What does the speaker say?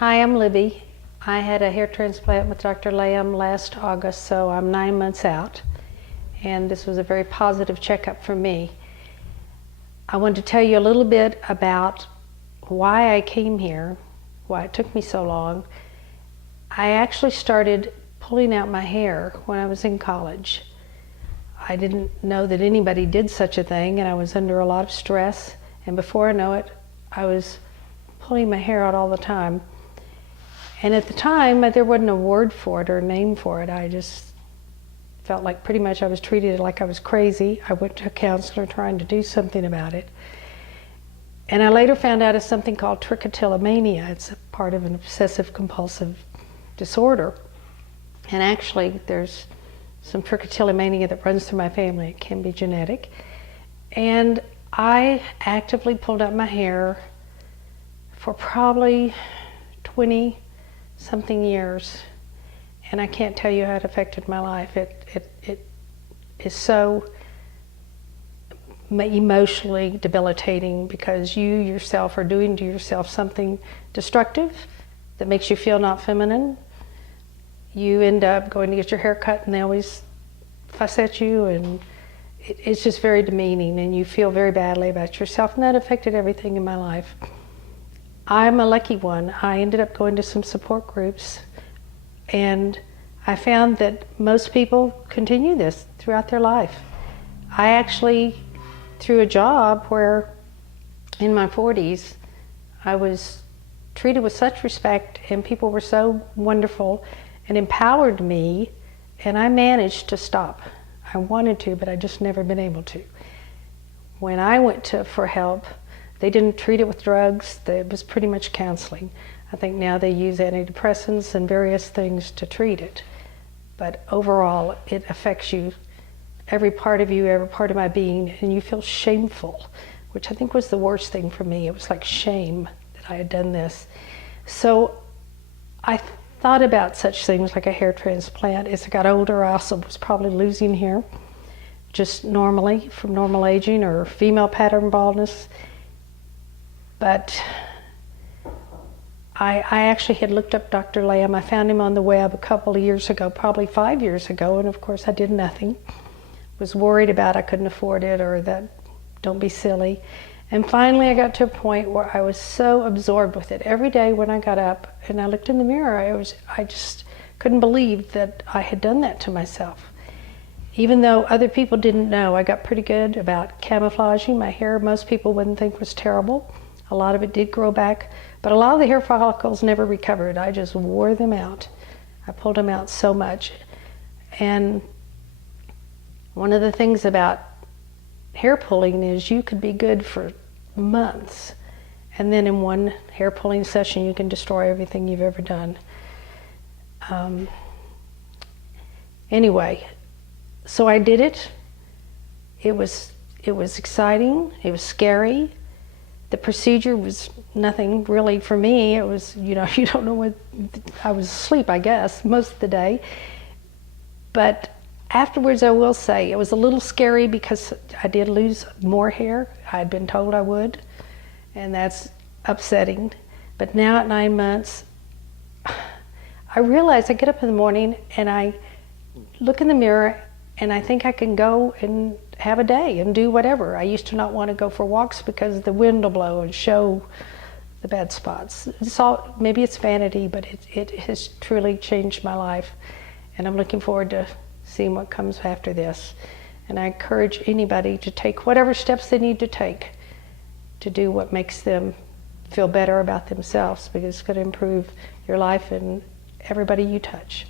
Hi, I'm Libby. I had a hair transplant with Dr. Lamb last August, so I'm 9 months out. And this was a very positive checkup for me. I wanted to tell you a little bit about why I came here, why it took me so long. I actually started pulling out my hair when I was in college. I didn't know that anybody did such a thing, and I was under a lot of stress. And before I know it, I was pulling my hair out all the time. And at the time, there wasn't a word for it or a name for it. I just felt like pretty much I was treated like I was crazy. I went to a counselor trying to do something about it. And I later found out it's something called Trichotillomania. It's a part of an obsessive compulsive disorder. And actually, there's some trichotillomania that runs through my family. It can be genetic. And I actively pulled out my hair for probably 20-something years, and I can't tell you how it affected my life. It is so emotionally debilitating because you yourself are doing to yourself something destructive that makes you feel not feminine. You end up going to get your hair cut and they always fuss at you, and it's just very demeaning, and you feel very badly about yourself, and that affected everything in my life. I'm a lucky one. I ended up going to some support groups, and I found that most people continue this throughout their life. I actually, through a job where in my 40s, I was treated with such respect, and people were so wonderful and empowered me, and I managed to stop. I wanted to, but I just never been able to. When I went for help, they didn't treat it with drugs. It was pretty much counseling. I think now they use antidepressants and various things to treat it. But overall, it affects you, every part of you, every part of my being, and you feel shameful, which I think was the worst thing for me. It was like shame that I had done this. So I thought about such things like a hair transplant. As I got older, I also was probably losing hair, just normally, from normal aging or female pattern baldness. But I actually had looked up Dr. Lamb. I found him on the web a couple of years ago, probably 5 years ago, and of course I did nothing. Was worried about I couldn't afford it, or that don't be silly. And finally I got to a point where I was so absorbed with it. Every day when I got up and I looked in the mirror, I just couldn't believe that I had done that to myself. Even though other people didn't know, I got pretty good about camouflaging my hair. Most people wouldn't think was terrible. A lot of it did grow back, but a lot of the hair follicles never recovered. I just wore them out. I pulled them out so much. And one of the things about hair pulling is you could be good for months, and then in one hair pulling session you can destroy everything you've ever done. Anyway, so I did it. It was exciting. It was scary. The procedure was nothing really for me. It was, you don't know what, I was asleep, I guess, most of the day. But afterwards, I will say, it was a little scary because I did lose more hair. I had been told I would, and that's upsetting. But now at 9 months, I realize I get up in the morning and I look in the mirror and I think I can go and have a day and do whatever. I used to not want to go for walks because the wind will blow and show the bad spots. Maybe it's vanity, but it has truly changed my life. And I'm looking forward to seeing what comes after this. And I encourage anybody to take whatever steps they need to take to do what makes them feel better about themselves, because it's going to improve your life and everybody you touch.